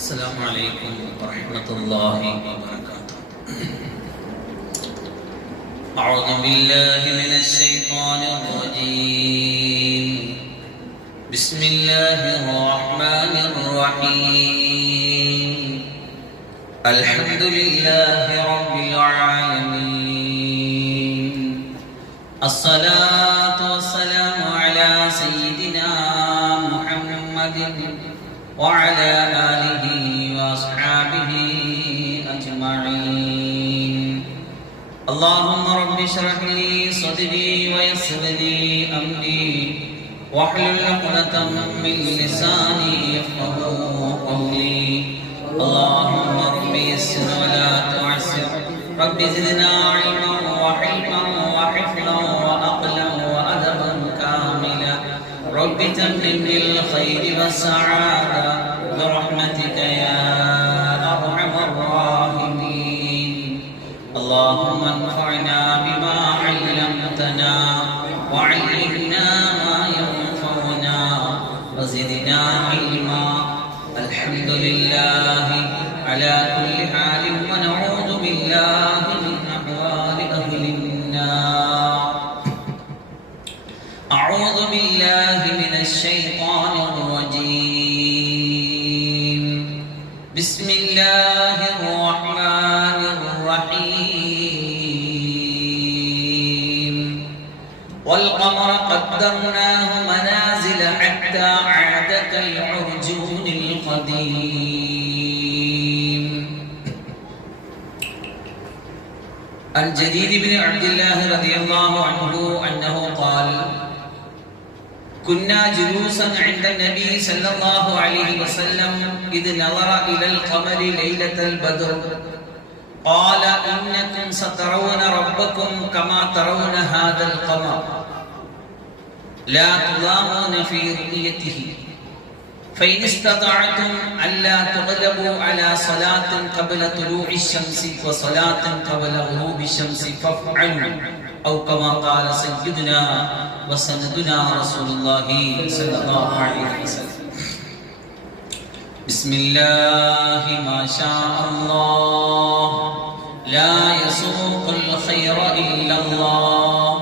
السلام عليكم ورحمة الله وبركاته. أعوذ بالله من الشيطان الرجيم. بسم الله الرحمن الرحيم. الحمد لله رب العالمين. الصلاة والسلام على سيدنا محمد وعلى آله وأصحابه أجمعين. اللهم رب اشرح لي صدري ويسر لي أمري واحلل عقدة من لساني يفقهوا قولي. اللهم رب يسر ولا تعسر. رب زدنا علما وحلما وحفظا وعقلا وأدبا كاملا. رب تمم الخير والسعادة برحمتك يا أرحم الراحمين. اللهم انفعنا بما علمتنا وعلمنا ما ينفعنا وزدنا علما. الحمد لله على كل حال ونعوذ بالله من أحوال أهل النار. أعوذ بالله من الشيطان الرجيم. بسم الله الرحمن الرحيم. والقمر قدرناه منازل حتى عاد كالعرجون القديم. عن جرير بن عبد الله رضي الله عنه أنه قال: كنا جلوسا عند النبي صلى الله عليه وسلم إذ نظر إلى القمر ليلة البدر قال: إنكم سترون ربكم كما ترون هذا القمر لا تضامون في رؤيته، فإن استطعتم ألا تغلبوا على صلاة قبل طلوع الشمس وصلاة قبل غروب الشمس فافعلوا، أو كما قال سيدنا وسندنا رسول الله صلى الله عليه وسلم. بسم الله ما شاء الله لا يسوق الخير إلا الله.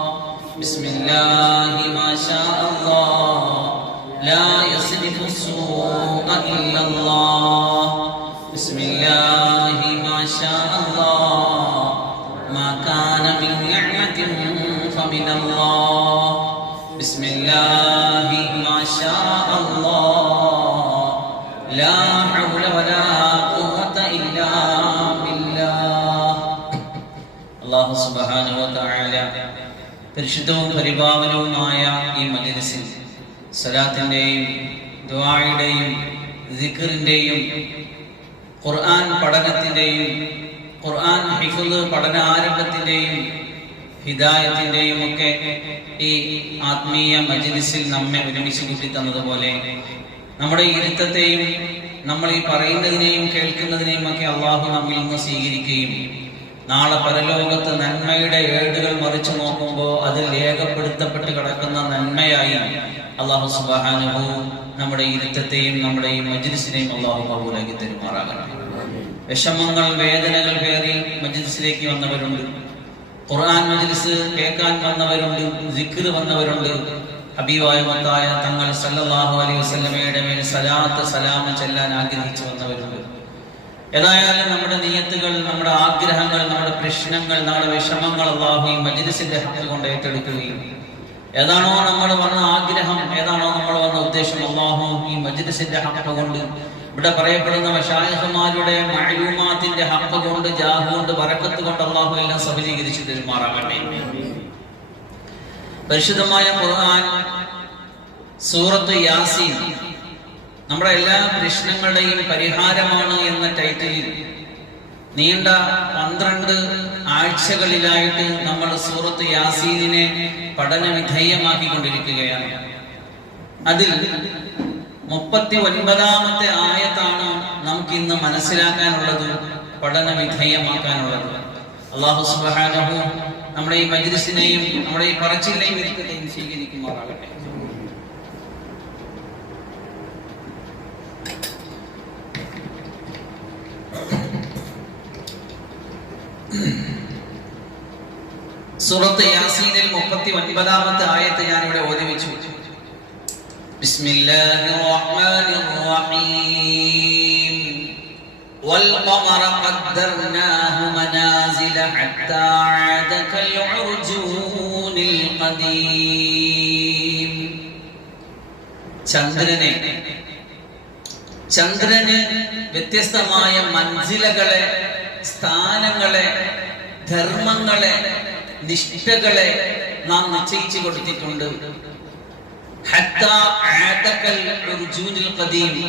بسم الله ما شاء الله لا يصرف السوء إلا الله. بسم الله ما شاء الله ما كان من نعمة فمن الله. بسم الله ما شاء الله لا حول ولا قوة إلا بالله. الله سبحانه وتعالى പരിശുദ്ധവും പരിപാവനവുമായ ഈ മജ്‌ലിസിൽ സലാത്തിൻ്റെയും ദുആയുടെയും ദിക്റിൻ്റെയും ഖുർആൻ പഠനത്തിൻ്റെയും ഖുർആൻ ഹിഫ്ള് പഠന ആരംഭത്തിൻ്റെയും ഹിദായത്തിൻ്റെയും ഒക്കെ ഈ ആത്മീയ മജ്‌ലിസിൽ നമ്മെ ഒരുമിച്ച് കൂട്ടി തന്നതുപോലെ നമ്മുടെ ഇരുത്തത്തെയും നമ്മൾ ഈ പറയുന്നതിനെയും കേൾക്കുന്നതിനെയും ഒക്കെ അള്ളാഹു നമ്മിൽ നിന്ന് സ്വീകരിക്കുകയും നാളെ പരലോകത്ത് നന്മയുടെ ഏടുകൾ മറിച്ചു നോക്കുമ്പോൾ അതിൽ രേഖപ്പെടുത്തപ്പെട്ട് കിടക്കുന്ന നന്മയായി അള്ളാഹു സുബ്ഹാനഹു നമ്മുടെ ഇരുത്തത്തെയും നമ്മുടെ ഈ മജ്‌ലിസിനെയും അള്ളാഹു കബൂലാക്കി തരുമാറാകണം. വിഷമങ്ങൾ വേദനകൾ പേറി മജ്‌ലിസിലേക്ക് വന്നവരുണ്ട്, ഖുർആൻ മജ്‌ലിസ് കേൾക്കാൻ വന്നവരുണ്ട്, സിക്ർ വന്നവരുണ്ട്, ഹബീബായ മുത്തായ തങ്ങൾ സല്ലല്ലാഹു അലൈഹി വസല്ലമയുടെ മേൽ സലാത്ത് സലാം ചെല്ലാൻ ആഗ്രഹിച്ചു വന്നവരുണ്ട്. ഏതായാലും നമ്മുടെ നിയ്യത്തുകൾ, നമ്മുടെ ആഗ്രഹങ്ങൾ, നമ്മുടെ പ്രശ്നങ്ങൾ, നമ്മുടെ വിഷമങ്ങൾ അല്ലാഹു ഈ മജ്‌ലിസിന്റെ ഹഖ് കൊണ്ട് ഏറ്റെടുക്കുകയും ഏതാണോ നമ്മൾ വന്ന ആഗ്രഹം, ഏതാണോ നമ്മൾ വന്ന ഉദ്ദേശം അല്ലാഹു ഈ മജ്‌ലിസിന്റെ ഹഖ് കൊണ്ട് ഇവിടെ പറയപ്പെടുന്ന മശായിഖുമാരുടെ മഅലൂമാത്തിന്റെ ഹഖ് കൊണ്ട് ജാഹ് കൊണ്ട് ബറക്കത്ത് കൊണ്ട് അല്ലാഹു എല്ലാം സബലീകരിച്ചു തരുമാറാകട്ടെ. പരിശുദ്ധമായ ഖുർആൻ സൂറത്ത് യാസീൻ നമ്മുടെ എല്ലാ പ്രശ്നങ്ങളുടെയും പരിഹാരമാണ് എന്ന ടൈറ്റിലിൽ നീണ്ട 12 ആഴ്ചകളിലായിട്ട് നമ്മൾ സൂറത്ത് യാസീനിനെ പഠന വിധേയമാക്കിക്കൊണ്ടിരിക്കുകയാണ്. അതിൽ 39ാമത്തെ ആയത്താണ് നമുക്കിന്ന് മനസ്സിലാക്കാനുള്ളത്, പഠന വിധേയമാക്കാനുള്ളത്. അല്ലാഹു സുബ്ഹാനഹു നമ്മുടെ ഈ മജ്‌ലിസിനെയും നമ്മുടെ ഈ പറച്ചിലിനെയും ഇരുത്തത്തെയും സ്വീകരിക്കുമാറാകട്ടെ. സൂറത്ത് യാസീനിൽ 39-ാമത്തെ ആയത്ത് ഞാൻ ഇവിടെ ഓതി വെച്ചു. ബിസ്മില്ലാഹിർ റഹ്മാനിർ റഹീം വൽ ഖമറ ഖദ്ദർനാഹു മനാസില ഹത്താ ആദ കൽ ഉർജൂനിൽ ഖദീം. ചന്ദ്രന് വ്യത്യസ്തമായ മൻസിലകളെ, സ്ഥാനങ്ങളെ, ധർമ്മങ്ങളെ, നിഷ്ഠകളെ നാം നിശ്ചയിച്ചു കൊടുത്തിട്ടുണ്ട്.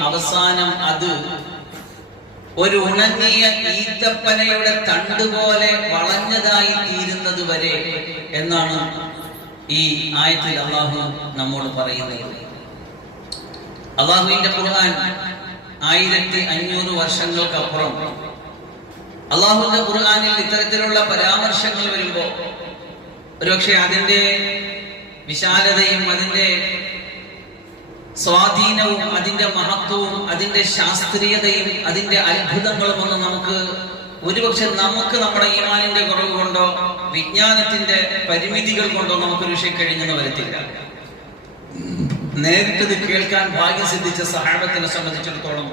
അവസാനം അത് ഒരു ഉണങ്ങിയ ഈത്തപ്പനയുടെ തണ്ട് പോലെ വളഞ്ഞതായി തീരുന്നത് വരെ എന്നാണ് ഈ ആയത്തിൽ അള്ളാഹു നമ്മോട് പറയുന്നത്. അള്ളാഹുവിന്റെ ഖുർആൻ 1500 വർഷങ്ങൾക്കപ്പുറം അള്ളാഹുവിന്റെ ഖുർആനിൽ ഇത്തരത്തിലുള്ള പരാമർശങ്ങൾ വരുമ്പോ ഒരുപക്ഷെ അതിന്റെ വിശാലതയും അതിന്റെ സ്വാധീനവും അതിന്റെ മഹത്വവും അതിന്റെ ശാസ്ത്രീയതയും അതിന്റെ അത്ഭുതങ്ങളും ഒന്നും ഒരുപക്ഷെ നമുക്ക് നമ്മുടെ ഈമാനിന്റെ കുറവ് കൊണ്ടോ വിജ്ഞാനത്തിന്റെ പരിമിതികൾ കൊണ്ടോ നമുക്കൊരു വിഷയം കഴിഞ്ഞെന്ന് വരത്തില്ല. നേരിട്ടത് കേൾക്കാൻ ഭാഗ്യം സിദ്ധിച്ച സഹാബത്തിനെ സംബന്ധിച്ചിടത്തോളം,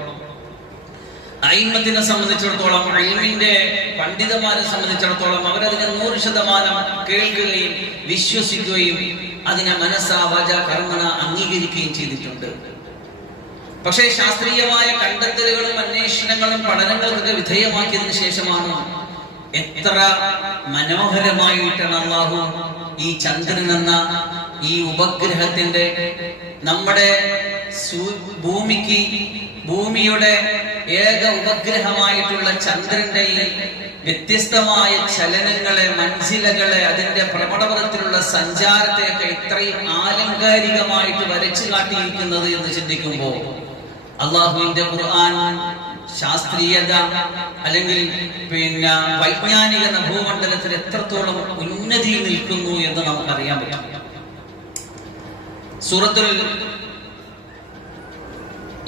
അയിമ്മത്തിനെ സംബന്ധിച്ചിടത്തോളം, ഇൽമിന്റെ പണ്ഡിതന്മാരെ സംബന്ധിച്ചിടത്തോളം അവരതിനെ 100% കേൾക്കുകയും വിശ്വസിക്കുകയും അതിനെ മനസ്സാ വാച കർമ്മണ അംഗീകരിക്കുകയും ചെയ്തിട്ടുണ്ട്. പക്ഷേ ശാസ്ത്രീയമായ കണ്ടെത്തലുകളും അന്വേഷണങ്ങളും പഠനങ്ങൾക്കൊക്കെ വിധേയമാക്കിയതിനു ശേഷമാണ് എത്ര മനോഹരമായിട്ടാണ് അള്ളാഹു ഈ ചന്ദ്രൻ എന്ന ഈ ഉപഗ്രഹത്തിന്റെ, നമ്മുടെ ഭൂമിയുടെ ഏക ഉപഗ്രഹമായിട്ടുള്ള ചന്ദ്രന്റെ ഈ വ്യത്യസ്തമായ ചലനങ്ങളെ, മൻസിലകളെ, അതിന്റെ ഭ്രമണപഥത്തിലുള്ള സഞ്ചാരത്തെയൊക്കെ ഇത്രയും ആലങ്കാരികമായിട്ട് വരച്ചു കാട്ടിയിരിക്കുന്നത് എന്ന് ചിന്തിക്കുമ്പോൾ അള്ളാഹുവിന്റെ ഖുർആൻ ശാസ്ത്രീയത അല്ലെങ്കിൽ വൈജ്ഞാനിക നഭൂമണ്ഡലത്തിൽ എത്രത്തോളം ഉന്നതിയിൽ നിൽക്കുന്നു എന്ന് നമുക്കറിയാൻ പറ്റും. സൂറത്തുൽ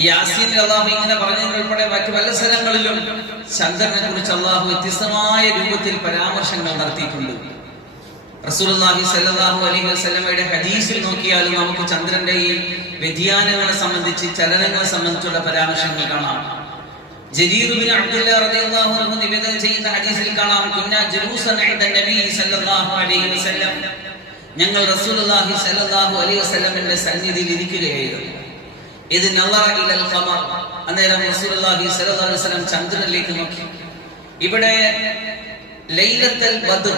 യാസീനിൽ അള്ളാഹു ഇങ്ങനെ പറഞ്ഞതിനുൾപ്പെടെ മറ്റു പല സ്ഥലങ്ങളിലും ചന്ദ്രനെ കുറിച്ച് അള്ളാഹു വ്യത്യസ്തമായ രൂപത്തിൽ പരാമർശങ്ങൾ നടത്തിയിട്ടുണ്ട്. റസൂലുള്ളാഹി സ്വല്ലല്ലാഹു അലൈഹി വസല്ലമയുടെ ഹദീസിൽ നോക്കിയാലും നമുക്ക് ചന്ദ്രന്റെ ഈ വ്യതിയാനങ്ങളെ സംബന്ധിച്ച്, ചലനങ്ങളെ സംബന്ധിച്ചുള്ള പരാമർശങ്ങൾ കാണാം. ജരീർ ബിൻ അബ്ദുല്ലാ റളിയല്ലാഹു അൻഹു നിവേദനം ചെയ്യുന്ന ഹദീസിൽ കാണാം, കുന്നാ ജലൂസൻ ഇൻദ നബി സ്വല്ലല്ലാഹു അലൈഹി വസല്ലം, ഞങ്ങൾ റസൂലുള്ളാഹി സ്വല്ലല്ലാഹു അലൈഹി വസല്ലമിന്റെ സന്നിധിയിൽ ഇരിക്കുകയായിരുന്നു. ഇത് നളറ ഇലൽ ഖമർ, അന്നേരം റസൂലുള്ളാഹി സ്വല്ലല്ലാഹു അലൈഹി വസല്ലം ചന്ദ്രനിലേക്ക് നോക്കി. ഇവിടെ ലൈലത്തുൽ ബദ്ർ,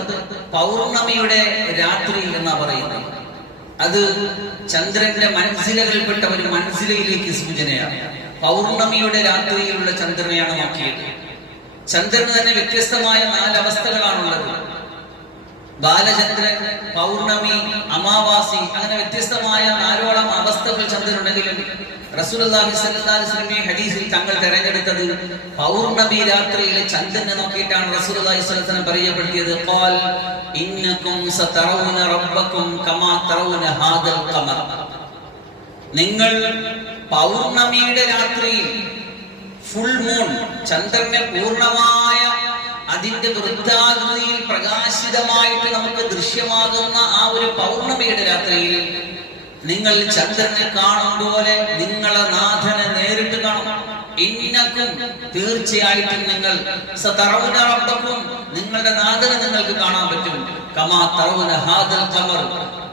പൗർണമിയുടെ രാത്രി എന്നാ പറയുന്നത്. അത് ചന്ദ്രന്റെ മൻസിലകളിൽപ്പെട്ട ഒരു മൻസിലയിലേക്ക് സൂചനയാണ്. പൗർണമിയുടെ രാത്രിയിലുള്ള ചന്ദ്രനെയാണ് നോക്കിയത്. ചന്ദ്രന് തന്നെ വ്യത്യസ്തമായ 4 അവസ്ഥകളാണുള്ളത്. ബാലചന്ദ്രൻ, പൗർണമി, അമാവാസി, അങ്ങനെ വ്യത്യസ്തമായ 4ഓളം അവസ്ഥകൾ ചന്ദ്രനുണ്ടെങ്കിലും റസൂലുള്ളാഹി സ്വല്ലല്ലാഹു അലൈഹി വസല്ലം ഹദീസിൽ തങ്ങൾ തിരഞ്ഞെടുത്തത് പൗർണമി രാത്രിയിലെ ചന്ദ്രനെ നോക്കിയിട്ടാണ് റസൂലുള്ളാഹി സ്വല്ലല്ലാഹു അലൈഹി വസല്ലം പരിചയപ്പെടുത്തിയത്. ഖാൽ ഇന്നകും സതറൗന റബ്ബകും കമാ തറൗന ഹാദൽ ഖമർ, നിങ്ങൾ പൗർണമിയുടെ രാത്രിയിൽ, ഫുൾ മൂൺ, ചന്ദ്രനെ പൂർണ്ണമായ അതിന്റെ വൃത്താകൃതിയിൽ പ്രകാശിതമായിട്ട് നമുക്ക് ദൃശ്യമാകുന്ന ആ ഒരു പൗർണമിയുടെ രാത്രിയിൽ നിങ്ങൾ ചന്ദ്രനെ കാണും പോലെ നിങ്ങളെ നാഥനെ നേരിട്ട് കാണും. ഇന്നക്കും, തീർച്ചയായിട്ടും നിങ്ങൾ, സതറൗന റബ്ബക്കും, നിങ്ങളുടെ നാഥനെ നിങ്ങൾക്ക് കാണാൻ പറ്റും. കമാ തറൗന ഹാദൽ ഖമർ,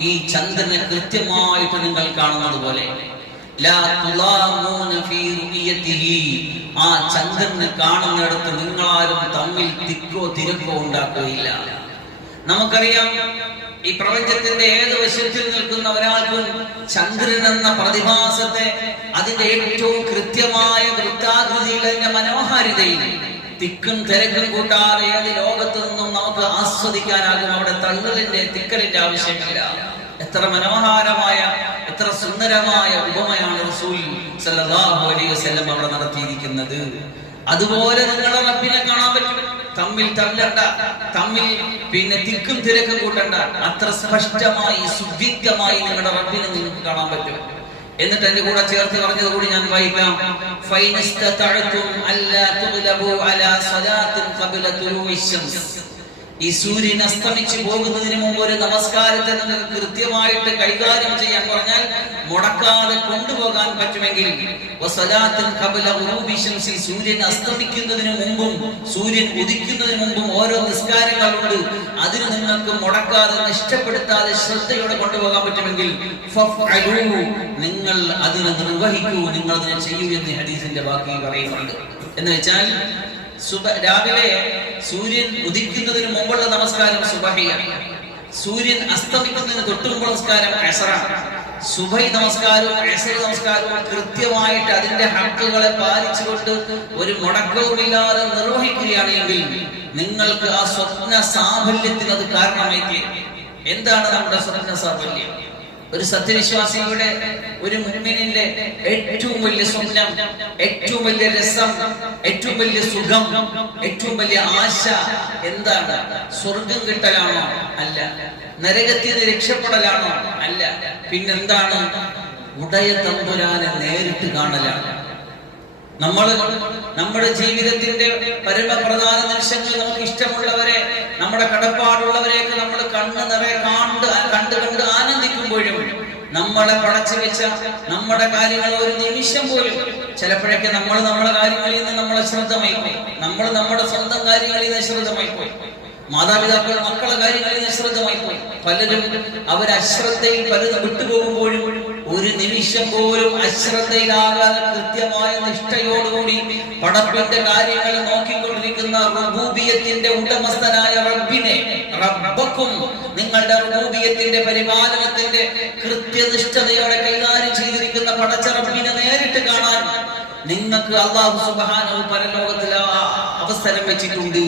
ഈ ചന്ദ്രനെ കൃത്യമായിട്ട് നിങ്ങൾ കാണുന്നത് പോലെ. ലാ തുലാമൂന ഫീ റുയതിഹി, ആ ചന്ദ്രനെ കാണുന്നിടത്ത് നിങ്ങളാരും തമ്മിൽ തിക്കോ തിരക്കോ ഉണ്ടാക്കുകയില്ല. നമുക്കറിയാം, ഈ പ്രപഞ്ചത്തിന്റെ ഏത് വശത്തിൽ നിൽക്കുന്ന ഒരാൾക്കും ചന്ദ്രൻ എന്ന പ്രതിഭാസത്തെ അതിന്റെ ഏറ്റവും കൃത്യമായ വൃത്താകൃതിയിൽ, അതിന്റെ മനോഹാരിതയിൽ തിക്കും തിരക്കും കൂട്ടാതെ ഏത് ലോകത്തു നിന്നും നമുക്ക് ആസ്വദിക്കാനാകും. അവിടെ തള്ളലിന്റെ, തിക്കലിന്റെ ആവശ്യമില്ല. എത്ര മനോഹരമായ, എത്ര സുന്ദരമായ ഉപമയാണ് റസൂൽ സല്ലല്ലാഹു അലൈഹി വസല്ലം അവിടെ നടത്തിയിരിക്കുന്നത്. അതുപോലെ നിങ്ങളെ റബ്ബിനെ കാണാൻ പറ്റും. തമ്മിൽ തള്ളണ്ട, തമ്മിൽ തിക്കും തിരക്കും കൂട്ടണ്ട. അത്ര സ്പഷ്ടമായി, സുദീർഘമായി നിങ്ങളുടെ റബ്ബിനെ നിങ്ങൾക്ക് കാണാൻ പറ്റും. എന്നിട്ട് എന്റെ കൂടെ ചേർത്ത് പറഞ്ഞത് കൂടി ഞാൻ വായിക്കാം. ഫൈനസ്തതഅതും അല്ലാ തുഗ്ലബു അലാ സലാത്തിൻ ഖബ്ല തുലൂഇ ശംസ്, ഈ സൂര്യൻ അസ്തമിച്ചു പോകുന്നതിന് മുമ്പ് ഒരു നമസ്കാരത്തെ നിങ്ങൾക്ക് കൃത്യമായിട്ട് കൈകാര്യം ചെയ്യാൻ പറഞ്ഞാൽ മുടക്കാതെ കൊണ്ടുപോകാൻ പറ്റുമെങ്കിൽ സൂര്യൻ അസ്തമിക്കുന്നതിന് മുമ്പും സൂര്യൻ ഉദിക്കുന്നതിന് മുമ്പും ഓരോ നിസ്കാരങ്ങളുണ്ട്. അതിന് നിങ്ങൾക്ക് മുടക്കാതെ നഷ്ടപ്പെടുത്താതെ ശ്രദ്ധയോടെ കൊണ്ടുപോകാൻ പറ്റുമെങ്കിൽ നിങ്ങൾ അതിനെ നിർവഹിക്കൂ, നിങ്ങൾ അതിനെ ചെയ്യൂ എന്ന് ഹദീസിന്റെ ബാക്കി പറയുന്നുണ്ട്. എന്ന് വെച്ചാൽ രാവിലെ സൂര്യൻ ഉദിക്കുന്നതിന് മുമ്പുള്ള നമസ്കാരം സുബഹിയാണ്. സൂര്യൻ അസ്തമിക്കുന്നതിന് തൊട്ടുമുമ്പ് നമസ്കാരം അസറാണ്. സുബഹി നമസ്കാരവും അസർ നമസ്കാരവും കൃത്യമായിട്ട് അതിന്റെ ഹക്കുകളെ പാലിച്ചുകൊണ്ട് ഒരു മുടക്കവുമില്ലാതെ നിർവഹിക്കുകയാണെങ്കിൽ നിങ്ങൾക്ക് ആ സ്വപ്ന സാഫല്യത്തിന് അത് കാരണമായി തീരും. എന്താണ് നമ്മുടെ സ്വപ്ന സാഫല്യം? ഒരു സത്യവിശ്വാസിയുടെ, ഒരു മുഅ്മിനിന്റെ ഏറ്റവും വലിയ സ്വപ്നം, ഏറ്റവും വലിയ രസം, ഏറ്റവും വലിയ സുഖം, ഏറ്റവും വലിയ ആശ എന്താണ്? സ്വർഗം കിട്ടലാണോ? അല്ല. നരകത്തിൽ നിന്ന് രക്ഷപ്പെടലാണോ? അല്ല. പിന്നെന്താണ്? ഉടയ തമ്പുരാനെ നേരിട്ട് കാണലാണ്. നമ്മുടെ ജീവിതത്തിന്റെ പരമപ്രധാന നിമിഷങ്ങളിൽ നമുക്ക് ഇഷ്ടമുള്ളവരെ, നമ്മുടെ കടപ്പാടുള്ളവരെയൊക്കെ നമ്മൾ കണ്ണ് നിറയെ കണ്ട് ആനന്ദിക്കുമ്പോഴും നമ്മളെ പടച്ചു വെച്ച നമ്മുടെ കാര്യങ്ങൾ ഒരു നിമിഷം പോലും ചിലപ്പോഴൊക്കെ നമ്മളെ കാര്യങ്ങളിൽ നിന്ന് നമ്മളെ ശ്രദ്ധമായി പോയി, നമ്മുടെ സ്വന്തം കാര്യങ്ങളിൽ നിന്ന് ശ്രദ്ധമായി പോയി, മാതാപിതാക്കൾ മക്കളെ കാര്യങ്ങളിൽ നിന്ന് ശ്രദ്ധമായി പോയി. പലരും അശ്രദ്ധയിൽ പലതും വിട്ടുപോകുമ്പോഴും ഒരു നിമിഷം പോലും അശ്രദ്ധയിലാകാതെ കൃത്യമായ നിഷ്ഠയോടുകൂടി പടപ്പിന്റെ കാര്യങ്ങൾ നോക്കിക്കൊണ്ടിരിക്കുന്ന റുബൂബിയത്തിന്റെ ഉടമസ്ഥനായ റബ്ബിനെ, റബ്ബക്കും നിങ്ങളുടെ റുബൂബിയത്തിന്റെ പരിപാലനത്തിന്റെ കൃത്യനിഷ്ഠതയോടെ കൈകാര്യം ചെയ്തിരിക്കുന്ന പടച്ച റബ്ബിനെ നേരിട്ട് കാണാൻ നിങ്ങൾക്ക് അല്ലാഹു സുബ്ഹാനഹു പരലോകത്തിൽ അവസരം വെച്ചിട്ടുണ്ട്.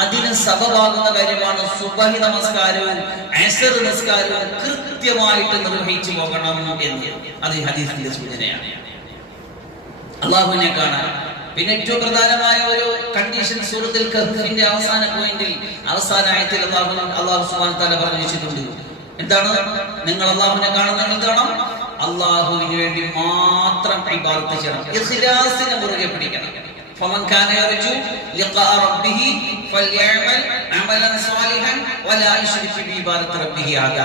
അതിന് സബബാകുന്ന കാര്യമാണ് സുബഹി നമസ്കാരവും അസർ നമസ്കാരവും കൃത്യമായിട്ട് നിർവഹിച്ചു പോകണം എന്ന്. അത് ഹദീസിന്റെ സൂചനയാണ്. അല്ലാഹുവിനെ കാണാൻ പിന്നെ ഏറ്റവും പ്രധാനമായ ഒരു കണ്ടീഷൻ സൂറത്തുൽ കഹ്ഫിന്റെ അവസാന പോയിന്റിൽ, അവസാന ആയത്തിൽ അല്ലാഹു സുബ്ഹാനഹു തആല പറഞ്ഞു വെച്ചിട്ടുണ്ട്. എന്താണ്? നിങ്ങൾ അല്ലാഹുവിനെ കാണുന്നത് എന്താണ്? അല്ലാഹുവിന് വേണ്ടി മാത്രം ഇബാദത്ത് ചെയ്യണം, ഇഖ്ലാസിനെ മുറുകെ പിടിക്കണം. فمن كان يرجو لقاء ربه فليعمل عملا صالحا ولا يشرك بعبادة ربه أحدا.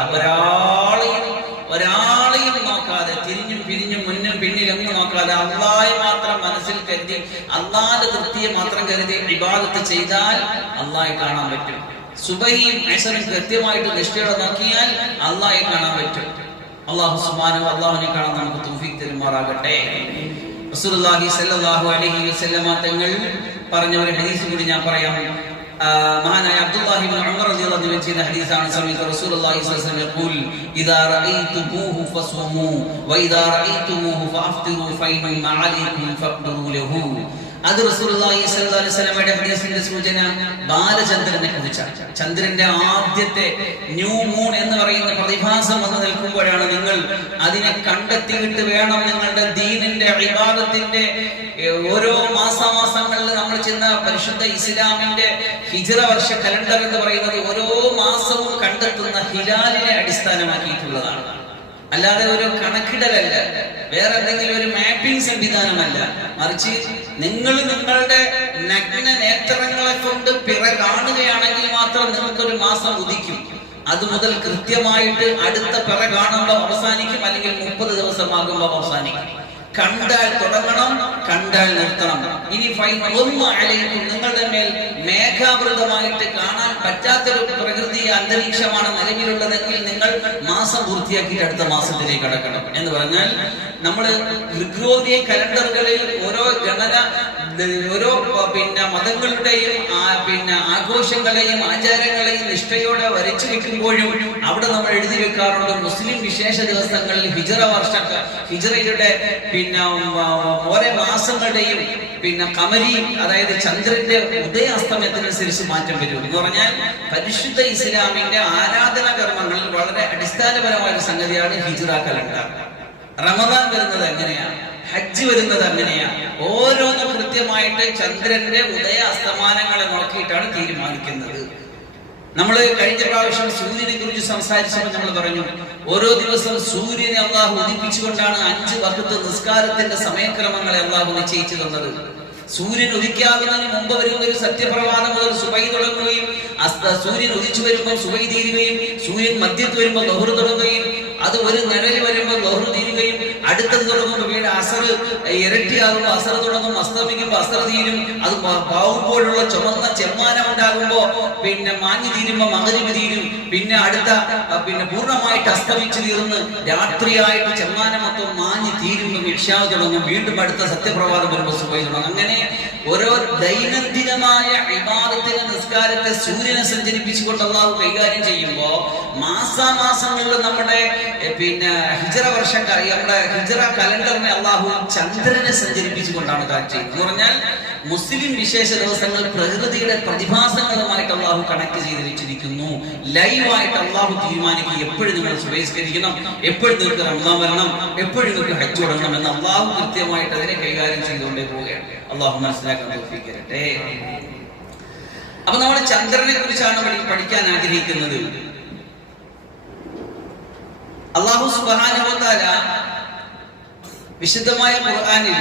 ഒരാളെയും നോക്കാതെ, തിരിഞ്ഞും പിരിഞ്ഞും മുന്നും പിന്നിലും നോക്കാതെ അല്ലാഹയെ മാത്രം മനസ്സിൽ കരുതി, അല്ലാഹുവിന്റെ തൃപ്തിയെ മാത്രം കരുതി ഇബാദത്ത് ചെയ്താൽ അല്ലാഹയെ കാണാൻ പറ്റും. സുബഹിയും അസറും കൃത്യമായിട്ട് നിഷ്ഠയോടെ നോക്കിയാൽ അല്ലാഹയെ കാണാൻ പറ്റും. അല്ലാഹു സുബ്ഹാനഹു അല്ലാഹുവിനെ കാണാൻ നമുക്ക് തൗഫീഖ് തരുമാറാകട്ടെ. റസൂലുള്ളാഹി സ്വല്ലല്ലാഹു അലൈഹി വസല്ലമ തങ്ങൾ പറഞ്ഞ ഒരു ഹദീസ് കൂടി ഞാൻ പറയാം. മഹാനായ അബ്ദുല്ലാഹി ഇബ്നു ഉമർ റളിയല്ലാഹു അൻഹു ചെയ്യുന്ന ഹദീസാണ്. സമയത്ത് റസൂലുള്ളാഹി സ്വല്ലല്ലാഹു അലൈഹി വസല്ലം യഖൂൽ ഇദാ റഅയ്തുമൂഹു ഫസ്വമൂ വഇദാ റഅയ്തുമൂഹു ഫഅഫ്തിറൂ ഫഇന്ന മഅലൈക്കും ഫഖ്ദറൂ ലഹു. അത് റസൂലുള്ളാഹി സ്വല്ലല്ലാഹു അലൈഹി വസല്ലമയുടെ ഹദീസിന്റെ സൂചന ബാലചന്ദ്രനെ കുറിച്ചാണ്. ചന്ദ്രന്റെ ആദ്യത്തെ ന്യൂ മൂൺ എന്ന് പറയുന്ന പ്രതിഭാസം വന്ന് നിൽക്കുമ്പോഴാണ് നിങ്ങൾ അതിനെ കണ്ടെത്തിയിട്ട് വേണം നിങ്ങളുടെ ദീനിന്റെ ഇബാദത്തിന്റെ ഓരോ മാസാമാസങ്ങളിൽ നമ്മൾ ചെന്ന പരിശുദ്ധ ഇസ്ലാമിന്റെ ഹിജ്റ വർഷ കലണ്ടർ എന്ന് പറയുന്നത് ഓരോ മാസവും കണ്ടെത്തുന്ന ഹിലാലിനെ അടിസ്ഥാനമാക്കിയിട്ടുള്ളതാണ്. അല്ലാതെ ഒരു കണക്കിടലല്ല, വേറെ എന്തെങ്കിലും ഒരു മാപ്പിംഗ് സംവിധാനമല്ല. മറിച്ച് നിങ്ങൾ നിങ്ങളുടെ നഗ്ന നേത്രങ്ങളെ കൊണ്ട് പിറ കാണുകയാണെങ്കിൽ മാത്രം നിങ്ങൾക്കൊരു മാസം ഉദിക്കും. അതുമുതൽ കൃത്യമായിട്ട് അടുത്ത പിറ കാണുമ്പോൾ അവസാനിക്കും, അല്ലെങ്കിൽ 30 ദിവസമാകുമ്പോൾ അവസാനിക്കും. കണ്ടാൽ തുടങ്ങണം, കണ്ടാൽ നിർത്തണം. ഇനി നിങ്ങളുടെ മേൽ മേഘാവൃതമായിട്ട് കാണാൻ പറ്റാത്തൊരു പ്രകൃതി അന്തരീക്ഷമാണ് നിലവിലുള്ളതെങ്കിൽ നിങ്ങൾ മാസം പൂർത്തിയാക്കിയിട്ട് അടുത്ത മാസത്തിലേക്ക് കടക്കണം എന്ന് പറഞ്ഞാൽ, നമ്മൾ ഗ്രിഗോറിയൻ കലണ്ടറുകളിൽ ഓരോ മതങ്ങളുടെയും ആഘോഷങ്ങളെയും ആചാരങ്ങളെയും നിഷ്ഠയോടെ വരച്ചു വെക്കുമ്പോഴും അവിടെ നമ്മൾ എഴുതി വെക്കാറുണ്ട് മുസ്ലിം വിശേഷ ദിവസങ്ങളിൽ ഹിജ്റയുടെ ഓരോ മാസങ്ങളുടെയും കമരി, അതായത് ചന്ദ്രന്റെ ഉദയാസ്തമയത്തിനനുസരിച്ച് മാറ്റം വരും എന്ന് പറഞ്ഞാൽ പരിശുദ്ധ ഇസ്ലാമിന്റെ ആരാധനാ കർമ്മങ്ങളിൽ വളരെ അടിസ്ഥാനപരമായ ഒരു സംഗതിയാണ് ഹിജ്റ കലണ്ടർ. റമദാൻ വരുന്നത് എങ്ങനെയാണ്, ഹജ്ജ് വരുന്നത് അങ്ങനെയാണ്. ഓരോന്നും കൃത്യമായിട്ട് ചന്ദ്രന്റെ ഉദയ അസ്തമാനങ്ങളെ നോക്കിയിട്ടാണ് തീരുമാനിക്കുന്നത്. നമ്മൾ കഴിഞ്ഞ പ്രാവശ്യം സൂര്യനെ കുറിച്ച് സംസാരിച്ചപ്പോൾ നമ്മൾ പറഞ്ഞു, ഓരോ ദിവസം സൂര്യനെ അള്ളാഹു ഉദിപ്പിച്ചുകൊണ്ടാണ് 5 വഖ്ത് നിസ്കാരത്തിന്റെ സമയക്രമങ്ങളെ അള്ളാഹു നിശ്ചയിച്ചു തന്നത്. സൂര്യൻ ഉദിക്കാവുന്നതിന് മുമ്പ് വരുന്ന ഒരു സത്യപ്രഭാതം മുതൽ സുബഹി തുടങ്ങുകയും സൂര്യൻ ഉദിച്ചു വരുമ്പോൾ സുബഹി തീരുകയും സൂര്യൻ മധ്യത്ത് വരുമ്പോൾ ദുഹർ തുടങ്ങുകയും അത് ഒരു നിഴല് വരുമ്പോൾ ദുഹർ തീരുകയും അടുത്തത് തുടങ്ങുമ്പോൾ വീട് അസർ ഇരട്ടിയാകുമ്പോൾ അസർ തുടങ്ങും, അസ്തമിക്കുമ്പോൾ അസർ തീരും. അത് പാവുമ്പോഴുള്ള ചുമന്ന ചെമ്മാനം ഉണ്ടാകുമ്പോ പിന്നെ മാഞ്ഞു തീരുമ്പോ മഗ്‌രിബ് തീരും. പിന്നെ അടുത്ത പിന്നെ പൂർണ്ണമായിട്ട് അസ്തമിച്ചു തീർന്ന് രാത്രിയായിട്ട് ചെമ്മാനം മൊത്തം മാഞ്ഞു തീരുമ്പോൾ ഇശാ തുടങ്ങും. വീണ്ടും അടുത്ത സത്യപ്രഭാതം വരുമ്പോൾ സുബഹി തുടങ്ങും. അങ്ങനെ ഓരോ ദൈനംദിനമായ ഇബാദത്തിലെ നിസ്കാരത്തെ സൂര്യനെ സഞ്ചരിപ്പിച്ചുകൊണ്ട് അല്ലാഹു കൈകാര്യം ചെയ്യുമ്പോ മാസാമാസങ്ങളിൽ നമ്മുടെ പിന്നെ ഹിജ്റ നമ്മുടെ ഹിജ്റ കലണ്ടറിനെ അല്ലാഹു ചന്ദ്രനെ സഞ്ചരിപ്പിച്ചുകൊണ്ടാണ് കാറ്റ് എന്ന് പറഞ്ഞാൽ മുസ്ലിം വിശേഷ ദിവസങ്ങൾ പ്രകൃതിയുടെ പ്രതിഭാസങ്ങളുമായിട്ട് അല്ലാഹു കണക്ട് ചെയ്ത് വെച്ചിരിക്കുന്നു. ലൈവായിട്ട് അല്ലാഹു തീരുമാനിക്കും എപ്പോഴും നിങ്ങൾ സുബഹിസ്കരിക്കണം, എപ്പോഴും നിങ്ങൾക്ക് റമദാൻ വരണം, എപ്പോഴും നിങ്ങൾക്ക് ഹജ്ജ് തുടങ്ങണം എന്ന് അല്ലാഹു കൃത്യമായിട്ട് അതിനെ കൈകാര്യം ചെയ്തുകൊണ്ടേ പോവുകയാണ്. അല്ലാഹു മനസ്സിലാക്കാൻ തൗഫീഖ് തരട്ടെ. അപ്പൊ നമ്മൾ ചന്ദ്രനെ കുറിച്ചാണ് പഠിക്കാൻ ആഗ്രഹിക്കുന്നത്. അല്ലാഹു സുബ്ഹാനഹു വ തആല വിശുദ്ധമായ ഖുർആനിൽ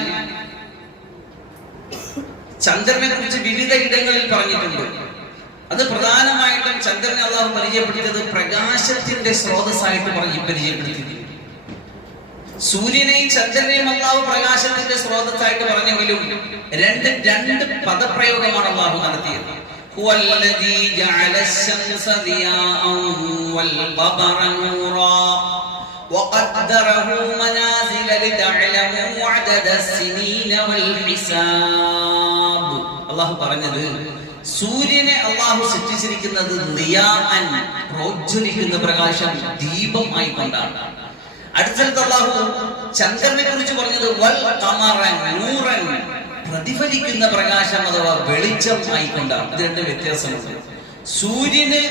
ചന്ദ്രനെ കുറിച്ച് വിവിധ ഇടങ്ങളിൽ പറഞ്ഞിട്ടുണ്ട്. അത് പ്രധാനമായിട്ടും ചന്ദ്രനെ അല്ലാഹു പരിചയപ്പെടുത്തിയത് പ്രകാശത്തിന്റെ സ്രോതസ്സായിട്ട് പരിചയപ്പെടുത്തിയിട്ടുണ്ട്. സൂര്യനെയും ചന്ദ്രനെയും അല്ലാഹു പ്രകാശത്തിന്റെ സ്രോതസ്സായിട്ട് പറഞ്ഞെങ്കിലും രണ്ട് പദപ്രയോഗമാണ് അല്ലാഹു നടത്തിയത്. ഹുവല്ലദീ ജഅല അശ്-ശംസ ദിയാഅൻ വൽ ഖമറ നൂറാ വഖദ്ദറഹു മനാസില ലിതഅലമു അദദ അസ്-സിനീന വൽ ഹിസാബ്. അല്ലാഹു പറഞ്ഞത് സൂര്യനെ അല്ലാഹു സൃഷ്ടിച്ചിരിക്കുന്നത് ദിയാഅൻ പ്രോജ്വലിക്കുന്ന പ്രകാശം, ദീപം ആയിക്കൊണ്ടാണ്. അടുത്തടുത്ത് അല്ലാഹു ചന്ദ്രനെ കുറിച്ച് പറഞ്ഞത് വൽ ഖമറ നൂറൻ പ്രതിഫലിക്കുന്ന പ്രകാശം അഥവാ വെളിച്ചം ആയിക്കൊണ്ടാണ്. ഇത് രണ്ട് വ്യത്യാസമുണ്ട്. സൂര്യന്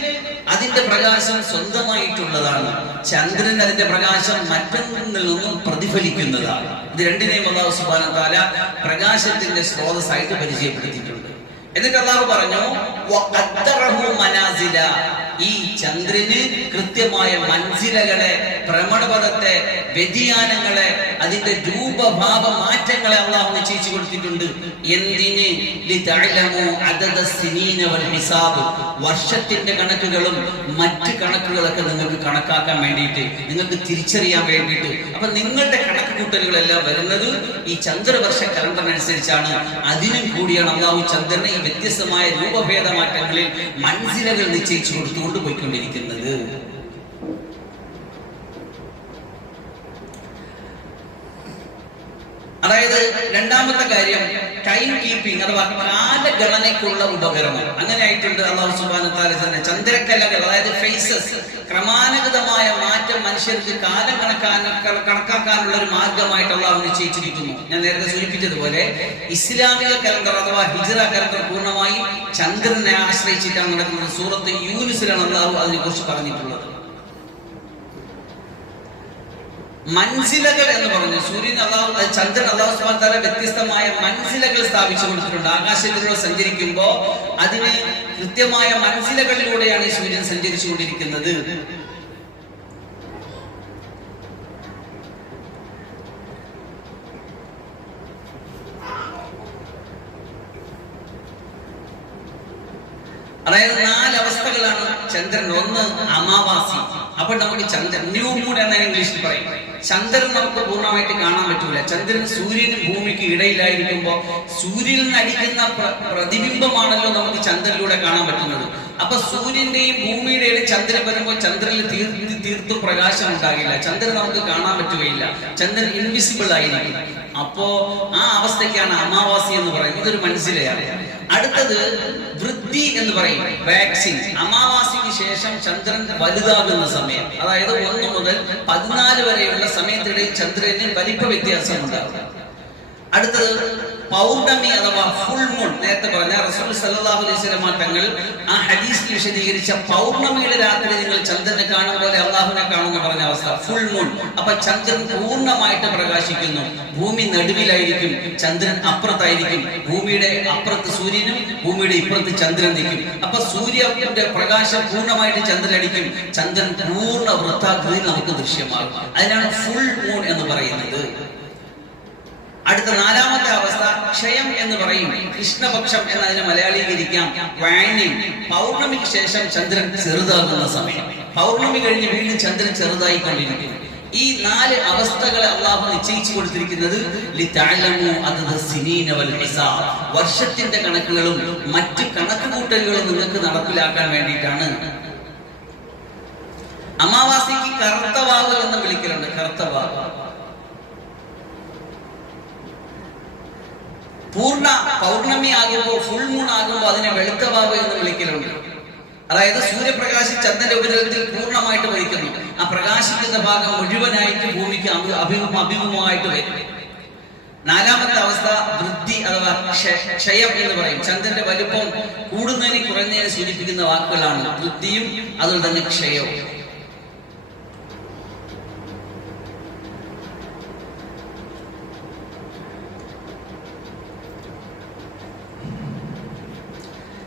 അതിന്റെ പ്രകാശം സ്വന്തമായിട്ടുള്ളതാണ്, ചന്ദ്രൻ അതിന്റെ പ്രകാശം മറ്റൊന്നിൽ നിന്നും പ്രതിഫലിക്കുന്നതാണ്. ഇത് രണ്ടിനെയും അല്ലാഹു സുബ്ഹാനഹു വ തആല പ്രകാശത്തിന്റെ സ്രോതസ്സായിട്ട് പരിചയപ്പെടുത്തിയിട്ടുണ്ട്. എന്നിട്ട് അല്ലാഹു പറഞ്ഞു വഖദ്ദറഹു മനാസില, ഈ ചന്ദ്രന് കൃത്യമായ മൻസിലകളെ, ഭ്രമണപഥത്തെ, വ്യതിയാനങ്ങളെ, അതിന്റെ രൂപഭാവ മാറ്റങ്ങളെ അല്ലാഹു നിശ്ചയിച്ചു കൊടുത്തിട്ടുണ്ട്. എന്തിന്? ലിതഅലമു അദദ അസ്-സിനീന വൽ ഹിസാബ്, വർഷത്തിന്റെ കണക്കുകളും മറ്റ് കണക്കുകളൊക്കെ നിങ്ങൾക്ക് കണക്കാക്കാൻ വേണ്ടിയിട്ട്, നിങ്ങൾക്ക് തിരിച്ചറിയാൻ വേണ്ടിയിട്ട്. അപ്പൊ നിങ്ങളുടെ കണക്ക് കൂട്ടലുകളെല്ലാം വരുന്നത് ഈ ചന്ദ്രവർഷ കലണ്ടറിനനുസരിച്ചാണ്. അതിനും കൂടിയാണ് അല്ലാഹു ചന്ദ്രനെ ഈ വ്യത്യസ്തമായ രൂപഭേദ മാറ്റങ്ങളിൽ മൻസിലകൾ നിശ്ചയിച്ചു കൊടുത്തുകൊണ്ട് പോയിക്കൊണ്ടിരിക്കുന്നത്. അതായത് രണ്ടാമത്തെ കാര്യം ടൈം കീപ്പിംഗ് അഥവാ കാലഗണനയ്ക്കുള്ള ഉപകരണം. അങ്ങനെ ആയിട്ടുണ്ട് അല്ലാഹു സുബ്ഹാനഹു വ തആല തന്നെ ചന്ദ്രക്കലകൾ, അതായത് ഫേസസ്, ക്രമാനുഗതമായ മാറ്റം മനുഷ്യർക്ക് കാലം കണക്കാക്കാനുള്ള ഒരു മാർഗമായിട്ട് അല്ലാഹു നിശ്ചയിച്ചിരിക്കുന്നു. ഞാൻ നേരത്തെ സൂചിപ്പിച്ചതുപോലെ ഇസ്ലാമിക കലണ്ടർ അഥവാ ഹിജ്റ കലണ്ടർ പൂർണ്ണമായും ചന്ദ്രനെ ആശ്രയിച്ചിട്ടാണ് നടക്കുന്നത്. സൂറത്ത് യൂനുസിലാണ് അല്ലാഹു അതിനെ കുറിച്ച് പറഞ്ഞിട്ടുള്ളത്. മൻസിലകൾ എന്ന് പറഞ്ഞു സൂര്യൻ ചന്ദ്രൻ അല്ലാഹു സുബ്ഹാനഹു വ തആല വ്യത്യസ്തമായ മൻസിലകൾ സ്ഥാപിച്ചു കൊടുത്തിട്ടുണ്ട്. ആകാശത്തിലൂടെ സഞ്ചരിക്കുമ്പോ അതിന് കൃത്യമായ മൻസിലകളിലൂടെയാണ് ഈ സൂര്യൻ സഞ്ചരിച്ചുകൊണ്ടിരിക്കുന്നത്. അതായത് 4 അവസ്ഥകളാണ് ചന്ദ്രൻ. ഒന്ന് അമാവാസി, അപ്പോൾ നമുക്ക് ചന്ദ്രൻ ന്യൂ മൂൺ എന്ന ഇംഗ്ലീഷിൽ പറയും. ചന്ദ്രൻ നമുക്ക് പൂർണ്ണമായിട്ട് കാണാൻ പറ്റൂല. ചന്ദ്രൻ സൂര്യനും ഭൂമിക്ക് ഇടയിലായിരിക്കുമ്പോ സൂര്യനിൽ നിന്ന് അടിക്കുന്ന പ്രതിബിംബമാണല്ലോ നമുക്ക് ചന്ദ്രനിലൂടെ കാണാൻ പറ്റുന്നത്. അപ്പൊ സൂര്യന്റെയും ഭൂമിയുടെയും ചന്ദ്രൻ വരുമ്പോൾ ചന്ദ്രനിൽ തീർത്തും പ്രകാശം ഉണ്ടാകില്ല, ചന്ദ്രൻ നമുക്ക് കാണാൻ പറ്റുകയില്ല, ചന്ദ്രൻ ഇൻവിസിബിൾ ആയിരിക്കും. അപ്പോ ആ അവസ്ഥയ്ക്കാണ് അമാവാസി എന്ന് പറയുന്നത്. ഇതൊരു മനസ്സിലെയാണ്. അടുത്തത് വൃദ്ധി എന്ന് പറയും, വാക്സിൻ. അമാവാസിക്ക് ശേഷം ചന്ദ്രൻ വലുതാകുന്ന സമയം, അതായത് 1 മുതൽ 14 വരെയുള്ള സമയത്തിനിടയിൽ ചന്ദ്രന് വലിപ്പ വ്യത്യാസം ഉണ്ടാകും. അടുത്തത് പൗർണമി അഥവാ ഫുൾ മൂൺ. നേരത്തെ പറഞ്ഞ റസൂൽ സല്ലല്ലാഹു അലൈഹി വസല്ലം തങ്ങൾ ആ ഹദീസിൽ വിശദീകരിച്ച പൗർണമിയുടെ രാത്രി നിങ്ങൾ ചന്ദ്രനെ കാണും പോലെ അല്ലാഹുവിനെ കാണുമെന്ന് പറഞ്ഞ അവസ്ഥ ഫുൾ മൂൺ. അപ്പൊ ചന്ദ്രൻ പൂർണ്ണമായിട്ട് പ്രകാശിക്കുന്നു. ഭൂമി നടുവിലായിരിക്കും, ചന്ദ്രൻ അപ്പുറത്തായിരിക്കും. ഭൂമിയുടെ അപ്പുറത്ത് സൂര്യനും ഭൂമിയുടെ ഇപ്പുറത്ത് ചന്ദ്രൻ നിൽക്കും. അപ്പൊ സൂര്യന്റെ പ്രകാശം പൂർണ്ണമായിട്ട് ചന്ദ്രനടിക്കും. ചന്ദ്രൻ പൂർണ്ണ വൃത്താകൃതിയിൽ നമുക്ക് ദൃശ്യമാകും. അതിനാണ് ഫുൾ മൂൺ എന്ന് പറയുന്നത്. അടുത്ത 4ാമത്തെ അവസ്ഥ ക്ഷയം എന്ന് പറയും. കൃഷ്ണപക്ഷം എന്നതിനെ മലയാളീകരിക്കാം വാണിംഗ്. പൗർണമിക്ക് ശേഷം ചന്ദ്രൻ ചെറുതാകുന്ന സമയം, പൗർണമി കഴിഞ്ഞ് വീണ്ടും ചന്ദ്രൻ ചെറുതായിക്കൊണ്ടിരിക്കും. ഈ 4 അവസ്ഥകളെ അള്ളാഹു നിശ്ചയിച്ചു കൊടുത്തിരിക്കുന്നത് വർഷത്തിന്റെ കണക്കുകളും മറ്റ് കണക്കുകൂട്ടലുകളും നിങ്ങൾക്ക് നടപ്പിലാക്കാൻ വേണ്ടിയിട്ടാണ്. അമാവാസിക്ക് കറുത്തവാവ് എന്ന് വിളിക്കലുണ്ട്. കറുത്തവാവ് പൂർണ്ണ പൗർണമി ആകുമ്പോൾ, ഫുൾ മൂൺ ആകുമ്പോൾ അതിനെ വെളുത്തവാവ് എന്ന് വിളിക്കലുണ്ട്. അതായത് സൂര്യപ്രകാശം ചന്ദ്രന്റെ ഉപരിതലത്തിൽ പൂർണ്ണമായിട്ട് വഹിക്കുന്നു. ആ പ്രകാശിക്കുന്ന ഭാഗം മുഴുവനായിട്ട് ഭൂമിക്ക് അഭിമുഖമായിട്ട് വരും. 4ാമത്തെ അവസ്ഥ വൃദ്ധി അഥവാ ക്ഷയം എന്ന് പറയും. ചന്ദ്രന്റെ വലുപ്പം കൂടുന്നതിന് കുറഞ്ഞതിനെ സൂചിപ്പിക്കുന്ന വാക്കുകളാണ് വൃദ്ധിയും അതുപോലെ തന്നെ ക്ഷയവും.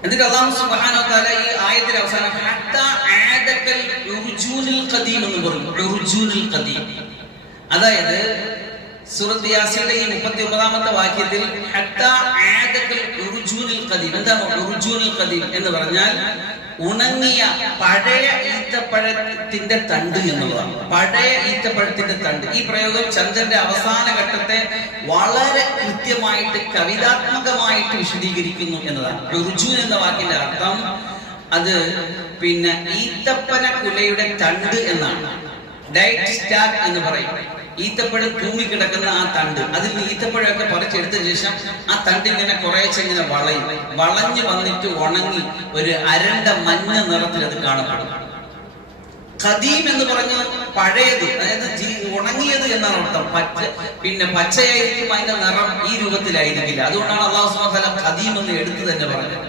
എന്നിട്ട് അല്ലാഹു സുബ്ഹാനഹു വ തആല ഈ ആയത്തിന്റെ അവസാനം ഹത്താ ആദകൽ ഉർജൂനുൽ ഖദീം എന്ന് പറഞ്ഞു. ഉർജൂനുൽ ഖദീം, അതായത് സൂറത്ത് യാസീനിലെ ഈ 39ാമത്തെ വാക്യത്തിൽ ഹത്താ ആദകൽ ഉർജൂനുൽ ഖദീം. എന്താണ് ഉർജൂനുൽ ഖദീം എന്ന് പറഞ്ഞാൽ? ഉണങ്ങിയ പഴയ ഈത്തപ്പഴത്തിന്റെ തണ്ട് എന്നുള്ളതാണ്. പഴയ ഈത്തപ്പഴത്തിന്റെ തണ്ട്. ഈ പ്രയോഗം ചന്ദ്രന്റെ അവസാന ഘട്ടത്തെ വളരെ കൃത്യമായിട്ട് കവിതാത്മകമായിട്ട് വിശദീകരിക്കുന്നു എന്നതാണ്. ഉർജൂൻ എന്ന വാക്കിന്റെ അർത്ഥം അത് ഈത്തപ്പന കുലയുടെ തണ്ട് എന്നാണ്. ഡയറ്റ് സ്റ്റാക്ക് എന്ന് പറയും. ഈത്തപ്പഴം തൂങ്ങിക്കിടക്കുന്ന ആ തണ്ട്, അതിൽ നിന്ന് ഈത്തപ്പഴമൊക്കെ പറിച്ചെടുത്തതിന് ശേഷം ആ തണ്ട് ഇങ്ങനെ കുറേശ്ശിങ്ങനെ വളഞ്ഞു വന്നിട്ട് ഉണങ്ങി ഒരു അരണ്ട മഞ്ഞ നിറത്തിൽ അത് കാണപ്പെടും. ഖദീം എന്ന് പറഞ്ഞ പഴയത്, അതായത് ഉണങ്ങിയത് എന്നാണ് അർത്ഥം. പച്ചയായിരിക്കും അതിന്റെ നിറം, ഈ രൂപത്തിലായിരിക്കില്ല. അതുകൊണ്ടാണ് അല്ലാഹു സുബ്ഹാനഹു വ തആല ഖദീം എന്ന് എടുത്തു തന്നെ പറഞ്ഞത്.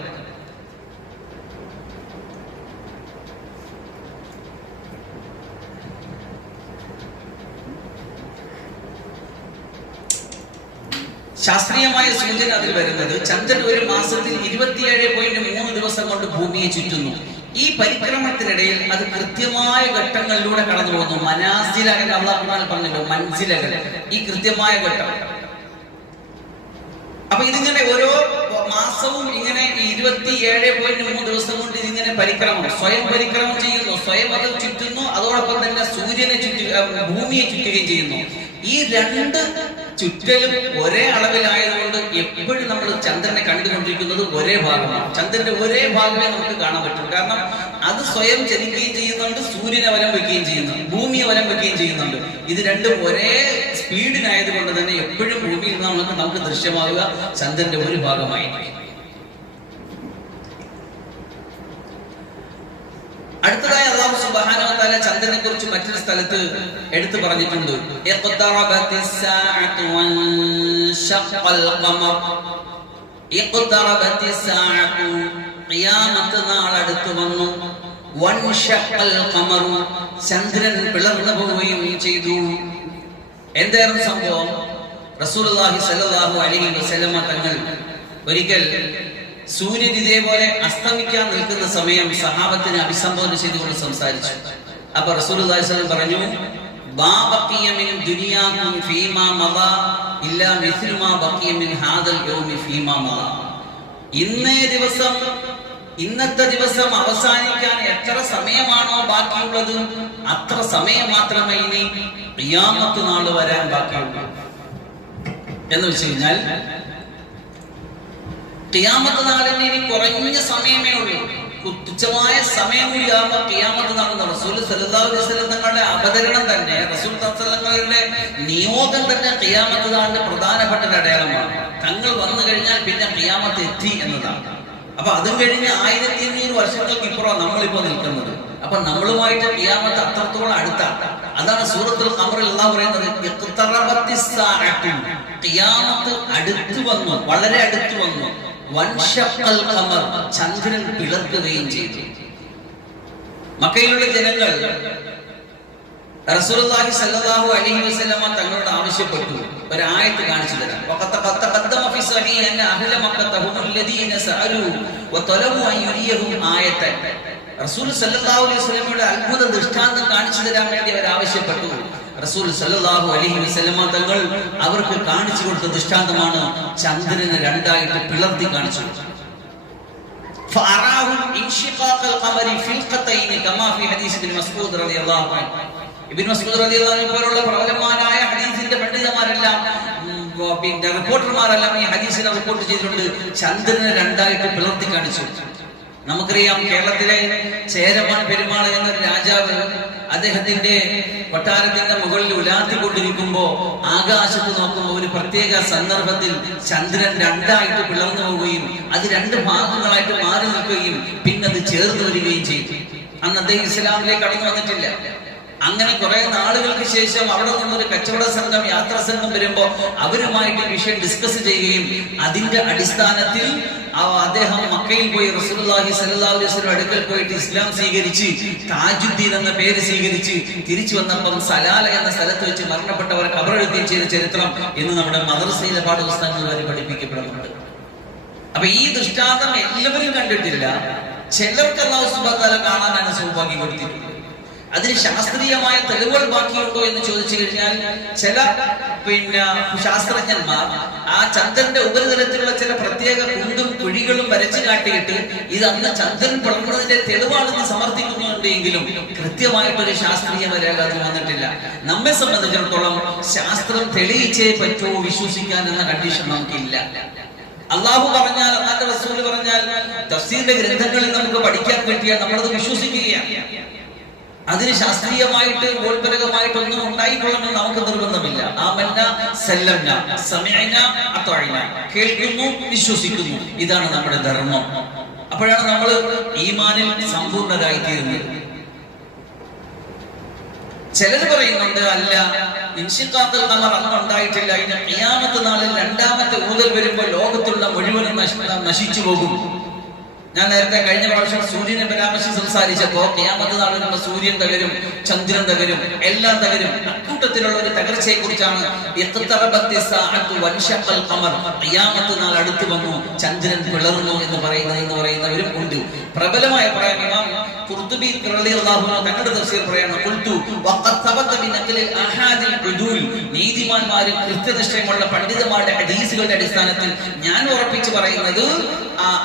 ശാസ്ത്രീയമായ സൂചന അതിൽ വരുന്നത് ചന്ദ്രൻ ഒരു മാസത്തിൽ 27.3 ദിവസം കൊണ്ട് ഭൂമിയെ ചുറ്റുന്നു. ഈ പരിക്രമത്തിനിടയിൽ അത് കൃത്യമായ ഘട്ടങ്ങളിലൂടെ കടന്നു പോകുന്നു. മനാസില എന്ന് അല്ലാഹു ഖുർആനിൽ പറഞ്ഞല്ലോ, മൻസിലകൾ, ഈ കൃത്യമായ ഘട്ടം. അപ്പൊ ഇതിങ്ങനെ ഓരോ മാസവും ഇങ്ങനെ 27.3 ദിവസം കൊണ്ട് ഇതിങ്ങനെ സ്വയം പരിക്രമം ചെയ്യുന്നു, സ്വയം അത് ചുറ്റുന്നു. അതോടൊപ്പം തന്നെ സൂര്യനെ ഭൂമിയെ ചുറ്റുകയും ചെയ്യുന്നു. ഈ 2 ചുറ്റലും ഒരേ അളവിലായതുകൊണ്ട് എപ്പോഴും നമ്മൾ ചന്ദ്രനെ കണ്ടുകൊണ്ടിരിക്കുന്നത് ഒരേ ഭാഗമാണ്. ചന്ദ്രന്റെ ഒരേ ഭാഗമേ നമുക്ക് കാണാൻ പറ്റും. കാരണം അത് സ്വയം ചലിക്കുകയും ചെയ്യുന്നുണ്ട്, സൂര്യനെ വലം വെക്കുകയും ചെയ്യുന്നുണ്ട്, ഭൂമിയെ വലം വെക്കുകയും ചെയ്യുന്നുണ്ട്. ഇത് രണ്ടും ഒരേ സ്പീഡിനായതുകൊണ്ട് തന്നെ എപ്പോഴും ഭൂമിയിൽ നമുക്ക് ദൃശ്യമാകുക ചന്ദ്രന്റെ ഒരു ഭാഗമായി. അടുത്തതായി അല്ലാഹു സുബ്ഹാനഹു വ തആല ചന്ദ്രനെ കുറിച്ച് മറ്റൊരു സ്ഥലത്ത് എടുത്തു പറഞ്ഞിട്ടുണ്ട്. ഇഖ്തറബത്തിസ് സാഅതു വൻശഖൽ ഖമർ. ഇഖ്തറബത്തിസ് സാഅതു, ഖിയാമത്ത് നാൾ അടുത്തു വന്നു. വൻശഖൽ ഖമർ, ചന്ദ്രൻ പിളർന്നു പോവുകയും ചെയ്തു. എന്തായിരുന്നു സംഭവം? റസൂലുള്ളാഹി സ്വല്ലല്ലാഹു അലൈഹി വസല്ലമ തങ്ങൾ ഒരിക്കൽ സൂര്യൻ ഇതേപോലെ അസ്തമിക്കാൻ നിൽക്കുന്ന സമയം സഹാബത്തിനെ അഭിസംബോധന ചെയ്തുകൊണ്ട് സംസാരിച്ചു. അപ്പൊ റസൂലുള്ളാഹി സ്വല്ലല്ലാഹു അലൈഹി വസല്ലം പറഞ്ഞു, മാ ബഖിയ മിൻ ദുനിയാകും ഫീമാ മദാ ഇല്ലാ മിസ്ലു മാ ബഖിയ മിൻ ഹാദൽ യൗമി ഫീമാ മദാ. ഇന്നത്തെ ദിവസം അവസാനിക്കാൻ എത്ര സമയമാണോ ബാക്കിയുള്ളത് അത്ര സമയം മാത്രമേ ഇനി ഖിയാമത്ത് നാൾ വരാൻ ബാക്കിയുള്ളൂ. എന്ന് വെച്ച് കഴിഞ്ഞാൽ ഖിയാമത്ത് നാളിന് ഇനി കുറഞ്ഞ സമയമേ ഉള്ളൂ. തുച്ഛമായ സമയം കൂടിയാകുമ്പോൾ ഖിയാമത്ത് നാളെന്ന് റസൂൽ സല്ലല്ലാഹു അലൈഹി വസല്ലം തങ്ങളുടെ അവതരണം തന്നെ, റസൂൽ തങ്ങളുടെ നിയോഗം തന്നെ ഖിയാമത്ത് നാളിന്റെ പ്രധാനപ്പെട്ട ഒരു അടയാളമാണ്. തങ്ങൾ വന്നു കഴിഞ്ഞാൽ പിന്നെ ഖിയാമത്ത് എത്തി എന്നതാണ്. അപ്പൊ അതും കഴിഞ്ഞ് 1500 വർഷങ്ങൾക്ക് ഇപ്പുറം നമ്മളിപ്പോ നിൽക്കുന്നത്. അപ്പൊ നമ്മളുമായിട്ട് ഖിയാമത്ത് അത്രത്തോളം അടുത്താണ്. അതാണ് സൂറത്തുൽ ഖമറിൽ അല്ലാഹു പറയുന്നത്, ഇഖ്തറബത്തിസ് സാഅതു, ഖിയാമത്ത് അടുത്തു വന്നു, വളരെ അടുത്തു വന്നു. വൻശഖൽ ഖമർ, ചന്ദ്രൻ പിളർക്കുകയും ചെയ്തു. മക്കയിലുള്ള ജനങ്ങൾ റസൂലുള്ളാഹി സ്വല്ലല്ലാഹു അലൈഹി വസല്ലമ തങ്ങളോട് ആവശ്യപ്പെട്ടു, ഒരു ആയത്ത് കാണിച്ചു തരാം. വഖദ്ദമ ഫി സ്വഹീഹി അന്ന അഹ്ല മക്കത ഹുമുൽ ലദീന സഅലു വതലബു അൻ യുരിയഹും ആയതൻ. റസൂൽ സല്ലല്ലാഹു അലൈഹി വസല്ലമയുടെ അത്ഭുത ദൃഷ്ടാന്തം കാണിച്ചു തരാൻ വേണ്ടി അവർ ആവശ്യപ്പെട്ടു. റസൂൽ സല്ലല്ലാഹു അലൈഹി വസല്ലമ തങ്ങൾ അവർക്ക് കാണിച്ചു കൊടുത്ത ദൃഷ്ടാന്തമാണ് ചന്ദ്രനെ രണ്ടായിട്ട് പിളർത്തി കാണിച്ചു. فأراهم انشقاق القمر فلقتين كما في حديث ابن مسعود رضي الله عنه. ഇബ്നു മസ്ഊദ് റളിയല്ലാഹു അൻഹു പോലുള്ള പ്രബലമായ ഹദീസിന്റെ പണ്ഡിതന്മാരെല്ലാം പിന്നെ റിപ്പോർട്ടർമാരെല്ലാം ഈ ഹദീസിനെ റിപ്പോർട്ട് ചെയ്തിട്ടുണ്ട്. ചന്ദ്രനെ രണ്ടായിട്ട് പിളർത്തി കാണിച്ചു. നമുക്കറിയാം, കേരളത്തിലെ ചേരമാൻ പെരുമാൾ എന്നൊരു രാജാവ് അദ്ദേഹത്തിന്റെ കൊട്ടാരത്തിന്റെ മുകളിൽ ഉലാത്തിക്കൊണ്ടിരിക്കുമ്പോ ആകാശത്ത് നോക്കുമ്പോൾ ഒരു പ്രത്യേക സന്ദർഭത്തിൽ ചന്ദ്രൻ രണ്ടായിട്ട് പിളർന്നു പോവുകയും അത് രണ്ട് ഭാഗങ്ങളായിട്ട് മാറി നിൽക്കുകയും പിന്നെ അത് ചേർന്ന് വരികയും ചെയ്തു. അന്ന് അദ്ദേഹം ഇസ്ലാമിലേക്ക് കടന്നു വന്നിട്ടില്ല. അങ്ങനെ കുറെ നാളുകൾക്ക് ശേഷം അവിടെ നിന്നൊരു കച്ചവട സംഘം, യാത്രാ സംഘം വരുമ്പോ അവരുമായിട്ട് വിഷയം ഡിസ്കസ് ചെയ്യുകയും അതിന്റെ അടിസ്ഥാനത്തിൽ അദ്ദേഹം മക്കയിൽ പോയി റസൂലുള്ളാഹി സ്വല്ലല്ലാഹു അലൈഹി വസല്ലം അടുക്കൽ പോയിട്ട് ഇസ്ലാം സ്വീകരിച്ച് താജുദ്ദീൻ എന്ന പേര് സ്വീകരിച്ച് തിരിച്ചു വന്നപ്പോൾ സലാല എന്ന സ്ഥലത്ത് വെച്ച് മരണപ്പെട്ടവർ ഖബറെടുക്കുകയും ചെയ്ത ചരിത്രം ഇന്ന് നമ്മുടെ മദ്രസയിലെ പാഠപുസ്തകങ്ങൾ വരെ പഠിപ്പിക്കപ്പെടുന്നുണ്ട്. അപ്പൊ ഈ ദൃഷ്ടാന്തം എല്ലാവരും കണ്ടിട്ടില്ല. ചിലർക്ക് അല്ലാഹു സുബ്ഹാനഹു വ തആല കാണാനാണ് സൗഭാഗ്യം കൊടുത്തിട്ടുള്ളത്. അതിന് ശാസ്ത്രീയമായ തെളിവുകൾ ബാക്കിയുണ്ടോ എന്ന് ചോദിച്ചു കഴിഞ്ഞാൽ ചില ശാസ്ത്രജ്ഞന്മാർ ആ ചന്ദ്രന്റെ ഉപരിതലത്തിലുള്ള ചില പ്രത്യേക കുണ്ടും കുഴികളും വരച്ചു കാട്ടിയിട്ട് ഇത് അന്ന് ചന്ദ്രൻ പിളർന്നതിന്റെ തെളിവാണെന്ന് സമർത്ഥിക്കുന്നുണ്ടെങ്കിലും കൃത്യമായിട്ടൊരു ശാസ്ത്രീയ രേഖ അത് വന്നിട്ടില്ല. നമ്മെ സംബന്ധിച്ചിടത്തോളം ശാസ്ത്രം തെളിയിച്ചേ പറ്റുമോ വിശ്വസിക്കാൻ എന്ന കണ്ടീഷൻ നമുക്കില്ല. അള്ളാഹു പറഞ്ഞാൽ, അല്ലാഹുവിന്റെ റസൂൽ പറഞ്ഞാൽ, തഫ്സീറിന്റെ ഗ്രന്ഥങ്ങളിൽ നമുക്ക് പഠിക്കാൻ പറ്റിയാൽ നമ്മളത് വിശ്വസിക്കുകയാണ്. അതിന് ശാസ്ത്രീയമായിട്ട് ഗോൾപരകമായിട്ടൊന്നും ഉണ്ടായിക്കൊള്ളണമെന്ന് നമുക്ക് നിർബന്ധമില്ല. ആമന്ന സല്ലംന സമഅന അത്വഅന, കേൾക്കുന്നു വിശ്വസിക്കുന്നു, ഇതാണ് നമ്മുടെ ധർമ്മം. അപ്പോഴാണ് നമ്മൾ ഈമാനിൽ സമ്പൂർണ്ണരായി തീരുന്നത്. ചിലർ പറയുന്നുണ്ട്, അല്ല, ഇൻഷിഖാഖുൽ ഖമർ അന്ന് ഉണ്ടായിട്ടില്ല, ഇനി ഖിയാമത്ത് നാളിൽ രണ്ടാമത്തെ ഊതൽ വരുമ്പോൾ ലോകത്തുള്ള മുഴുവനും നശിച്ചു പോകും. ഞാൻ നേരത്തെ കഴിഞ്ഞ പ്രാവശ്യം സൂര്യനെ പരാമർശിച്ച് സംസാരിച്ചപ്പോ ഖിയാമത്ത് നാൾ വരുമ്പോൾ സൂര്യൻ തകരും, ചന്ദ്രൻ തകരും, എല്ലാം തകരും. അക്കൂട്ടത്തിലുള്ള ഒരു തകർച്ചയെ കുറിച്ചാണ് ഖിയാമത്ത് നാൾ അടുത്തു വന്നു, ചന്ദ്രൻ പിളർന്നു എന്ന് പറയുന്നവരും ഉണ്ട്. പ്രബലമായ പറയാൻ ഇമാം ഖുർതുബി റളിയല്ലാഹു അൻഹു തങ്ങളുടെ തഫ്സീർ പറയാണ്, ഖുൽതു വഖദ് തബത ബിനഖ്ലിൽ അഹാദിൽ ഉദൂൽ, നീതിമാന്മാരും കൃത്യനിഷ്ഠയുള്ള പണ്ഡിതന്മാരുടെ ഹദീസുകളുടെ അടിസ്ഥാനത്തിൽ ഞാൻ ഉറപ്പിച്ചു പറയുന്നത്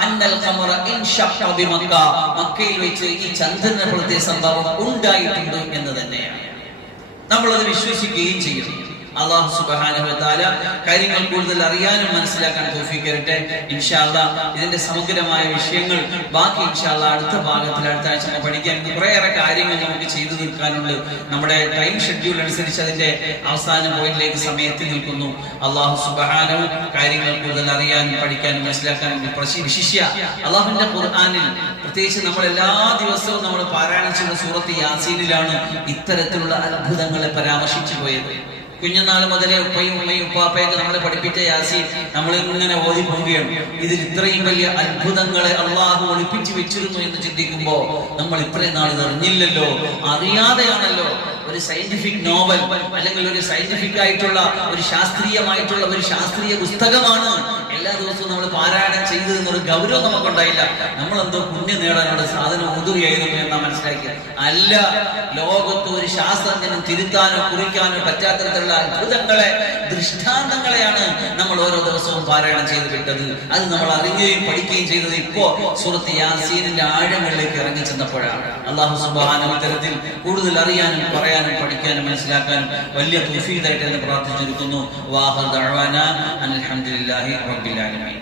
അന്നൽ ഖമറ ഇൻഷഖ ബിമക്ക, മക്കയിൽ വെച്ച് ഈ ചന്ദ്രനെ പ്രത്യേക സംഭവം ഉണ്ടായിട്ടുണ്ട് എന്ന് തന്നെയാണ്. നമ്മളത് വിശ്വസിക്കുകയും ചെയ്യും. അല്ലാഹു സുബ്ഹാനഹു വ തആല കാര്യങ്ങൾ കൂടുതൽ അറിയാനും മനസ്സിലാക്കാൻ തൗഫീഖ് തരട്ടെ. ഇൻഷാ അല്ലാഹ് ഇതിന്റെ സമഗ്രമായ വിഷയങ്ങൾ ബാക്കി ഇൻഷാ അല്ലാഹ് അടുത്ത ഭാഗത്തിൽ അടുത്ത ആഴ്ച പഠിക്കാൻ കുറേയേറെ കാര്യങ്ങൾ നമുക്ക് ചെയ്തു തീർക്കാനുണ്ട്. നമ്മുടെ ടൈം ഷെഡ്യൂൾ അനുസരിച്ച് അതിന്റെ അവസാന പോയിന്റിലേക്ക് സമയത്ത് നിൽക്കുന്നു. അല്ലാഹു സുബ്ഹാനഹു കാര്യങ്ങൾ കൂടുതൽ അറിയാനും പഠിക്കാനും മനസ്സിലാക്കാനും വിശിഷ്യ അല്ലാഹുവിന്റെ ഖുർആനിൽ പ്രത്യേകിച്ച് നമ്മൾ എല്ലാ ദിവസവും നമ്മൾ പാരായണം ചെയ്യുന്ന സൂറത്ത് യാസീനിലാണ് ഇത്തരത്തിലുള്ള അത്ഭുതങ്ങളെ പരാമർശിച്ചു പോയത്. കുഞ്ഞുനാൾ മുതലേ ഉപ്പയും ഉമ്മയും ഉപ്പാപ്പയൊക്കെ നമ്മളെ പഠിപ്പിച്ച യാസീൻ നമ്മൾ ഇങ്ങനെ ഓതി പോവുകയാണ്. ഇതിൽ ഇത്രയും വലിയ അത്ഭുതങ്ങളെ അള്ളാഹു ഒളിപ്പിച്ചു വെച്ചിരുന്നു എന്ന് ചിന്തിക്കുമ്പോ നമ്മൾ ഇത്രയും നാൾ ഇത് അറിഞ്ഞില്ലല്ലോ, അറിയാതെയാണല്ലോ ഒരു സയന്റിഫിക് നോവൽ അല്ലെങ്കിൽ ഒരു സയന്റിഫിക് ആയിട്ടുള്ള ഒരു ശാസ്ത്രീയമായിട്ടുള്ള ഒരു ശാസ്ത്രീയ പുസ്തകമാണ് എല്ലാ ദിവസവും നമ്മൾ പാരായണം ചെയ്തതെന്നൊരു ഗൗരവം നമുക്കുണ്ടായില്ല. നമ്മളെന്തോ പുണ്യം നേടാനുള്ള സാധനം ഒതുകയായിരുന്നു എന്നാ മനസ്സിലാക്കിയത്. അല്ല, ലോകത്ത് ഒരു ശാസ്ത്രജ്ഞനും തിരുത്താനോ കുറിക്കാനോ പറ്റാത്തരത്തിലുള്ള അത്ഭുതങ്ങളെ, ദൃഷ്ടാന്തങ്ങളെയാണ് നമ്മൾ ഓരോ ദിവസവും പാരായണം ചെയ്ത് വിട്ടത്. അത് നമ്മൾ അറിയുകയും പഠിക്കുകയും ചെയ്തത് ഇപ്പോ സൂറത്ത് യാസീനിന്റെ ആഴങ്ങളിലേക്ക് ഇറങ്ങി ചെന്നപ്പോഴാണ്. അല്ലാഹു സുബ്ഹാനഹു വ തആല കൂടുതൽ അറിയാനും പറയാനും പഠിക്കാനും മനസ്സിലാക്കാനും വലിയ തൗഫീഖായിട്ട് എന്ന് പ്രാർത്ഥിച്ചിരിക്കുന്നു. വാഹിർ ദഅവാനാ അൽഹംദുലില്ലാഹി റബ്ബിൽ ആലമീൻ.